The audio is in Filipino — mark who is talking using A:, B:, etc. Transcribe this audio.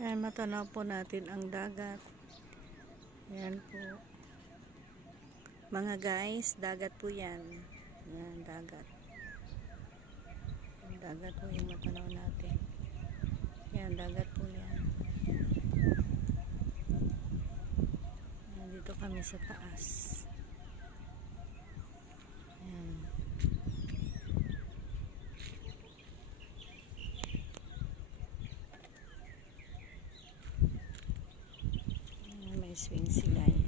A: Ayan, matanaw po natin ang dagat. Ayan po. Mga guys, dagat po yan. Ayan, dagat. Ang dagat po yung matanaw natin. Ayan, dagat po yan. Ayan, dito kami sa taas. swing sila.